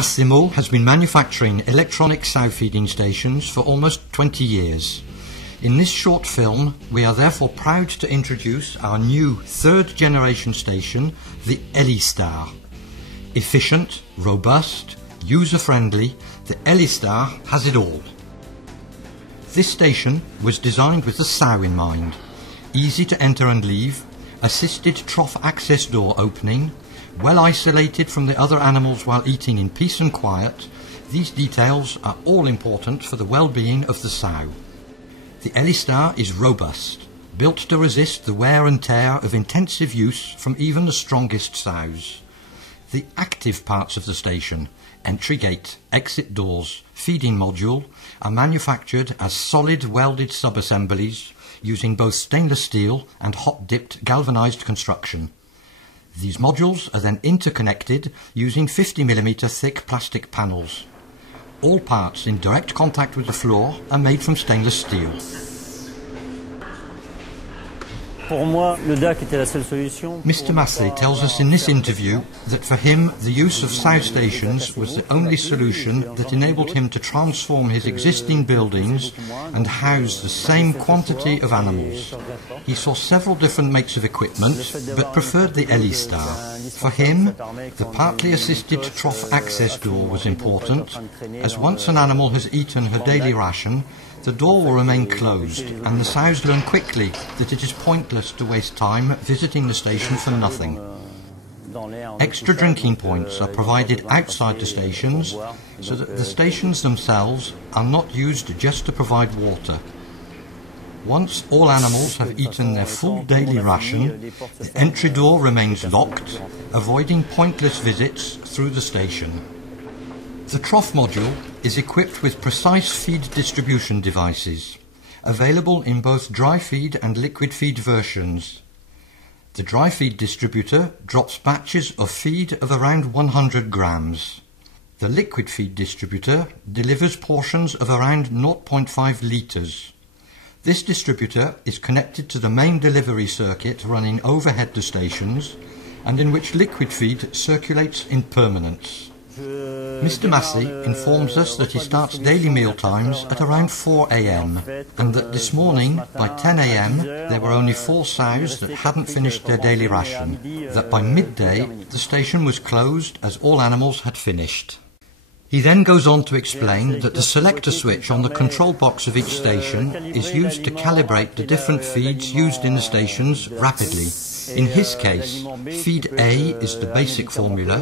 Assimo has been manufacturing electronic sow feeding stations for almost 20 years. In this short film, we are therefore proud to introduce our new third generation station, the Elistar. Efficient, robust, user-friendly, the Elistar has it all. This station was designed with the sow in mind. Easy to enter and leave, assisted trough access door opening, well isolated from the other animals while eating in peace and quiet. These details are all important for the well-being of the sow. The Elistar is robust, built to resist the wear and tear of intensive use from even the strongest sows. The active parts of the station, entry gate, exit doors, feeding module, are manufactured as solid welded sub-assemblies using both stainless steel and hot-dipped galvanized construction. These modules are then interconnected using 50mm thick plastic panels. All parts in direct contact with the floor are made from stainless steel. Mr. Massey tells us in this interview that for him the use of sow stations was the only solution that enabled him to transform his existing buildings and house the same quantity of animals. He saw several different makes of equipment but preferred the Elistar. For him, the partly assisted trough access door was important, as once an animal has eaten her daily ration, the door will remain closed, and the sows learn quickly that it is pointless to waste time visiting the station for nothing. Extra drinking points are provided outside the stations, so that the stations themselves are not used just to provide water. Once all animals have eaten their full daily ration, the entry door remains locked, avoiding pointless visits through the station. The trough module is equipped with precise feed distribution devices, available in both dry feed and liquid feed versions. The dry feed distributor drops batches of feed of around 100 grams. The liquid feed distributor delivers portions of around 0.5 litres. This distributor is connected to the main delivery circuit running overhead the stations, and in which liquid feed circulates in permanence. Mr. Massey informs us that he starts daily meal times at around 4 a.m. and that this morning, by 10 a.m, there were only 4 sows that hadn't finished their daily ration, that by midday the station was closed as all animals had finished. He then goes on to explain that the selector switch on the control box of each station is used to calibrate the different feeds used in the stations rapidly. In his case, feed A is the basic formula,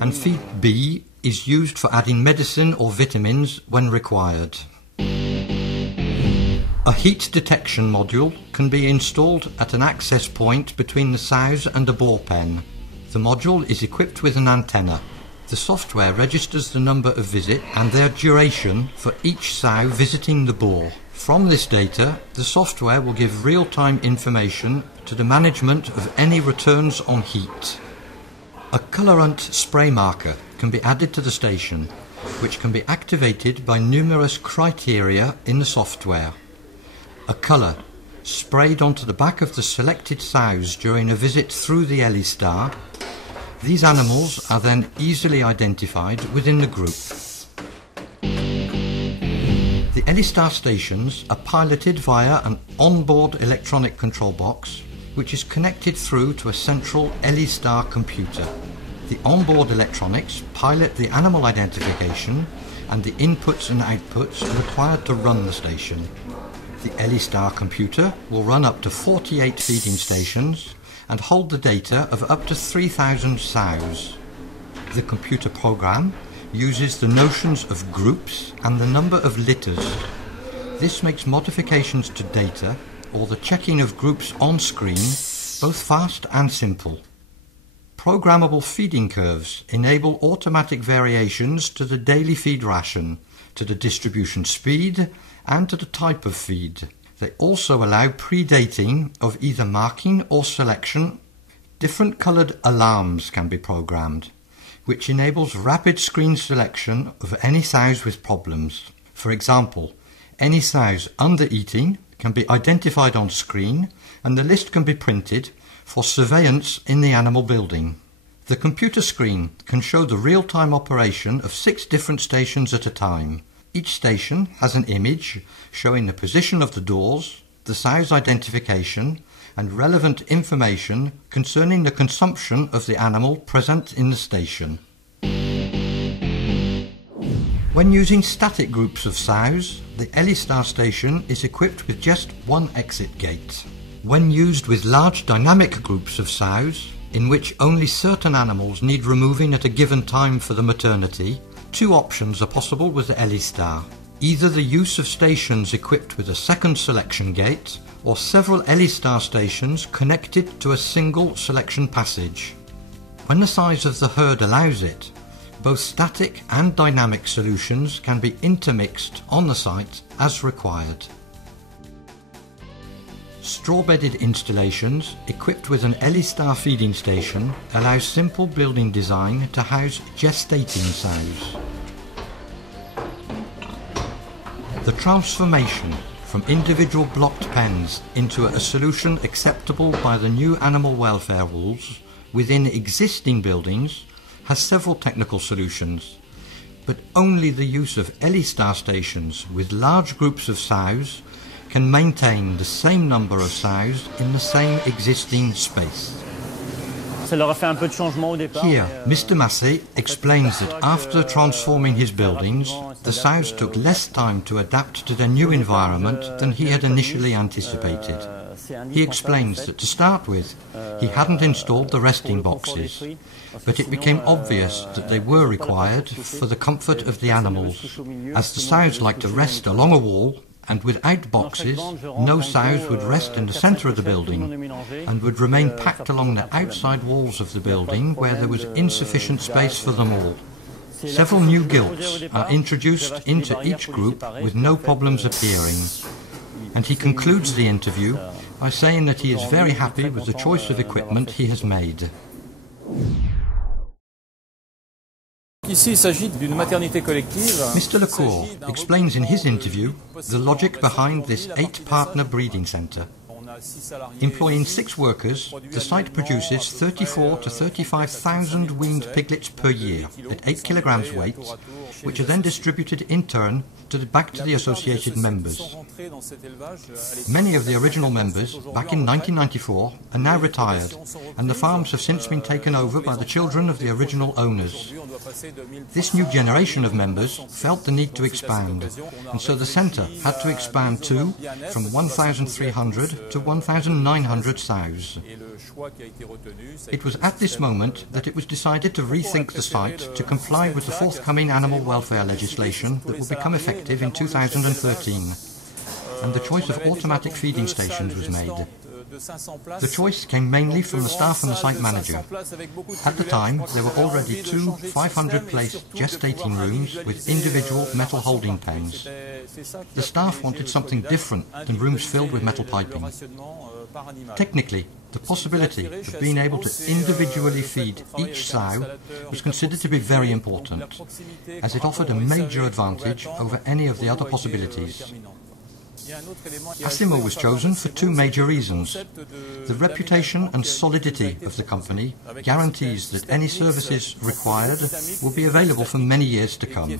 and feed B is used for adding medicine or vitamins when required. A heat detection module can be installed at an access point between the sows and a boar pen. The module is equipped with an antenna. The software registers the number of visits and their duration for each sow visiting the boar. From this data, the software will give real-time information to the management of any returns on heat. A colorant spray marker can be added to the station, which can be activated by numerous criteria in the software. A colour sprayed onto the back of the selected sows during a visit through the Elistar. These animals are then easily identified within the group. The Elistar stations are piloted via an onboard electronic control box, which is connected through to a central Elistar computer. The onboard electronics pilot the animal identification and the inputs and outputs required to run the station. The Elistar computer will run up to 48 feeding stations and hold the data of up to 3,000 sows. The computer program uses the notions of groups and the number of litters. This makes modifications to data or the checking of groups on screen both fast and simple. Programmable feeding curves enable automatic variations to the daily feed ration, to the distribution speed and to the type of feed. They also allow predating of either marking or selection. Different coloured alarms can be programmed, which enables rapid screen selection of any sows with problems. For example, any sows under-eating can be identified on screen and the list can be printed for surveillance in the animal building. The computer screen can show the real-time operation of 6 different stations at a time. Each station has an image showing the position of the doors, the sows identification, and relevant information concerning the consumption of the animal present in the station. When using static groups of sows, the Elistar station is equipped with just one exit gate. When used with large dynamic groups of sows, in which only certain animals need removing at a given time for the maternity, 2 options are possible with the Elistar. Either the use of stations equipped with a second selection gate, or several Elistar stations connected to a single selection passage. When the size of the herd allows it, both static and dynamic solutions can be intermixed on the site as required. Straw-bedded installations equipped with an Elistar feeding station allow simple building design to house gestating sows. The transformation from individual blocked pens into a solution acceptable by the new animal welfare rules within existing buildings has several technical solutions, but only the use of Elistar stations with large groups of sows can maintain the same number of sows in the same existing space. Here, Mr. Massé explains that after transforming his buildings, the sows took less time to adapt to their new environment than he had initially anticipated. He explains that to start with, he hadn't installed the resting boxes, but it became obvious that they were required for the comfort of the animals, as the sows like to rest along a wall, and without boxes, no sows would rest in the centre of the building and would remain packed along the outside walls of the building where there was insufficient space for them all. Several new gilts are introduced into each group with no problems appearing, and he concludes the interview by saying that he is very happy with the choice of equipment he has made. Mr. Lecour explains in his interview the logic behind this 8-partner breeding centre. Employing 6 workers, the site produces 34 to 35,000 weaned piglets per year at 8 kilograms weight, which are then distributed in turn back to the associated members. Many of the original members, back in 1994, are now retired, and the farms have since been taken over by the children of the original owners. This new generation of members felt the need to expand, and so the centre had to expand too, from 1,300 to 1,900 sows. It was at this moment that it was decided to rethink the site to comply with the forthcoming animal welfare legislation that will become effective in 2013, and the choice of automatic feeding stations was made. The choice came mainly from the staff and the site manager. At the time, there were already 2 500-place gestating rooms with individual metal holding pens. The staff wanted something different than rooms filled with metal piping. Technically, the possibility of being able to individually feed each sow was considered to be very important, as it offered a major advantage over any of the other possibilities. Asimo was chosen for 2 major reasons. The reputation and solidity of the company guarantees that any services required will be available for many years to come.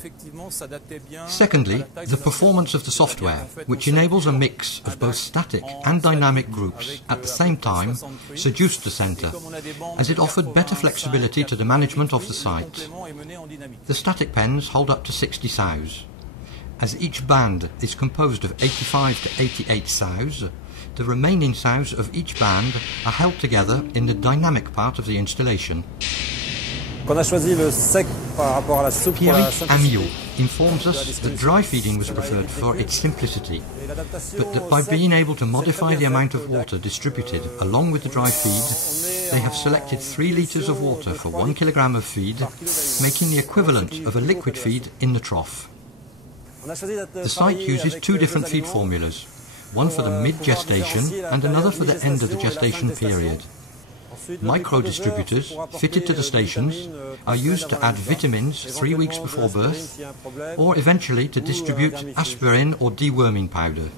Secondly, the performance of the software, which enables a mix of both static and dynamic groups at the same time, seduced the centre, as it offered better flexibility to the management of the site. The static pens hold up to 60 sows. As each band is composed of 85 to 88 sows, the remaining sows of each band are held together in the dynamic part of the installation. Pierre Amiot informs us that dry feeding was preferred for its simplicity, but that by being able to modify the amount of water distributed along with the dry feed, they have selected 3 litres of water for 1 kilogram of feed, making the equivalent of a liquid feed in the trough. The site uses 2 different feed formulas, one for the mid-gestation and another for the end of the gestation period. Micro-distributors, fitted to the stations, are used to add vitamins 3 weeks before birth, or eventually to distribute aspirin or deworming powder.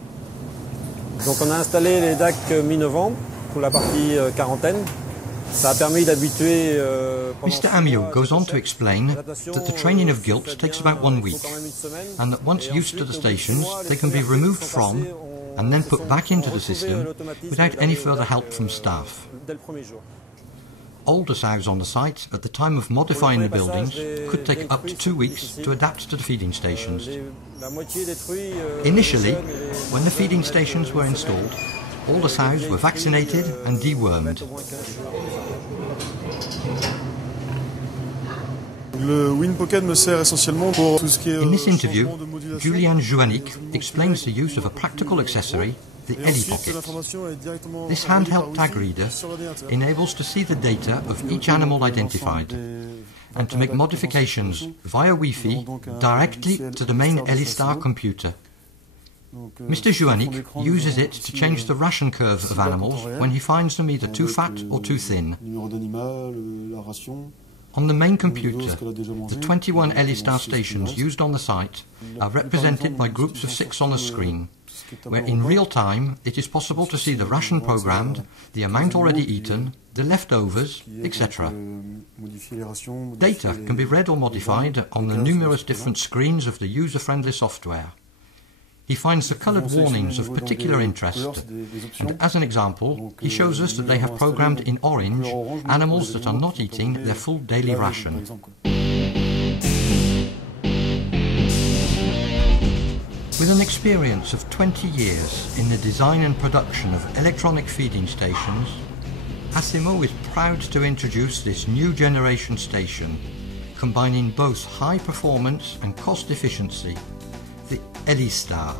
Donc on a installé les DAC mi-novembre pour la partie quarantaine. Mr. Amiot goes on to explain that the training of gilts takes about 1 week, and that once used to the stations, they can be removed from and then put back into the system without any further help from staff. Older sows on the site at the time of modifying the buildings could take up to 2 weeks to adapt to the feeding stations. Initially, when the feeding stations were installed, all the sows were vaccinated and dewormed. In this interview, Julian Jouanic explains the use of a practical accessory, the Elipocket. This handheld tag reader enables to see the data of each animal identified and to make modifications via Wi-Fi directly to the main Elistar computer. Mr. Jouanic uses it to change the ration curve of animals when he finds them either too fat or too thin. On the main computer, the 21 Elistar stations used on the site are represented by groups of 6 on the screen, where in real time it is possible to see the ration programmed, the amount already eaten, the leftovers, etc. Data can be read or modified on the numerous different screens of the user-friendly software. He finds the coloured warnings of particular interest, and as an example, he shows us that they have programmed in orange animals that are not eating their full daily ration. With an experience of 20 years in the design and production of electronic feeding stations, Asimo is proud to introduce this new generation station, combining both high performance and cost efficiency, the Elistar.